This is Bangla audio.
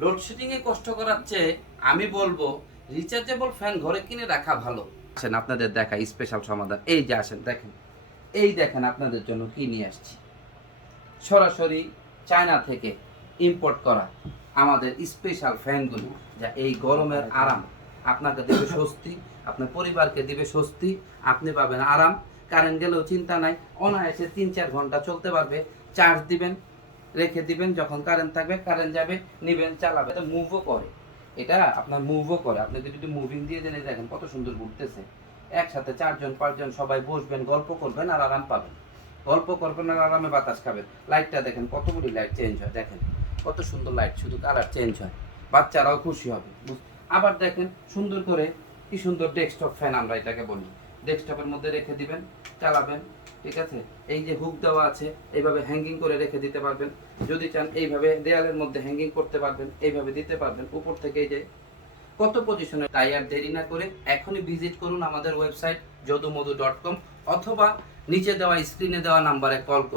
লোডশেডিংয়ে কষ্ট করার চেয়ে আমি বলবো রিচার্জেবল ফ্যান ঘরে কিনে রাখা ভালো। আসেন আপনাদের দেখা স্পেশাল সমাধান। এই যে আসেন দেখেন, এই দেখেন আপনাদের জন্য কি নিয়ে আসছি। সরাসরি চায়না থেকে ইম্পোর্ট করা আমাদের স্পেশাল ফ্যানগুলো, যা এই গরমের আরাম আপনাকে দেবে স্বস্তি, আপনার পরিবারকে দিবে স্বস্তি, আপনি পাবেন আরাম। কারেন্ট গেলেও চিন্তা নাই, অনায়াসে ৩-৪ ঘন্টা চলতে পারবে। চার্জ দিবেন, রেখে দিবেন, যখন কারেন্ট থাকবে কারেন্ট যাবে, নিবেন, চালাবে। এটা মুভও করে, এটা আপনার মুভও করে। আপনি যদি মুভিং দিয়ে দেন, এই দেখেন কত সুন্দর ঘুরতেছে। একসাথে 4জন 5জন সবাই বসবেন, গল্প করবেন আর আরাম পাবেন। গল্প করবেন আর আরামে বাতাস খাবেন। লাইটটা দেখেন কতগুলি লাইট চেঞ্জ হয়, দেখেন কত সুন্দর লাইট, শুধু কালার চেঞ্জ হয়, বাচ্চারাও খুশি হবে। আবার দেখেন সুন্দর করে কি সুন্দর ডেস্কটপ ফ্যান আমরা এটাকে বলি। ডেস্কটপের মধ্যে রেখে দিবেন, চালাবেন, ঠিক আছে। এই যে হুক দেওয়া আছে, এইভাবে হ্যাঙ্গিং করে রেখে দিতে পারবেন। যদি চান এইভাবে দেয়ালের মধ্যে হ্যাঙ্গিং করতে পারবেন, এইভাবে দিতে পারবেন। উপর থেকে এই যে কত পজিশনে। তাই আর দেরি না করে এখনই ভিজিট করুন আমাদের ওয়েবসাইট যদুমধু.com, অথবা নিচে দেওয়া স্ক্রিনে দেওয়া নাম্বারে কল করুন।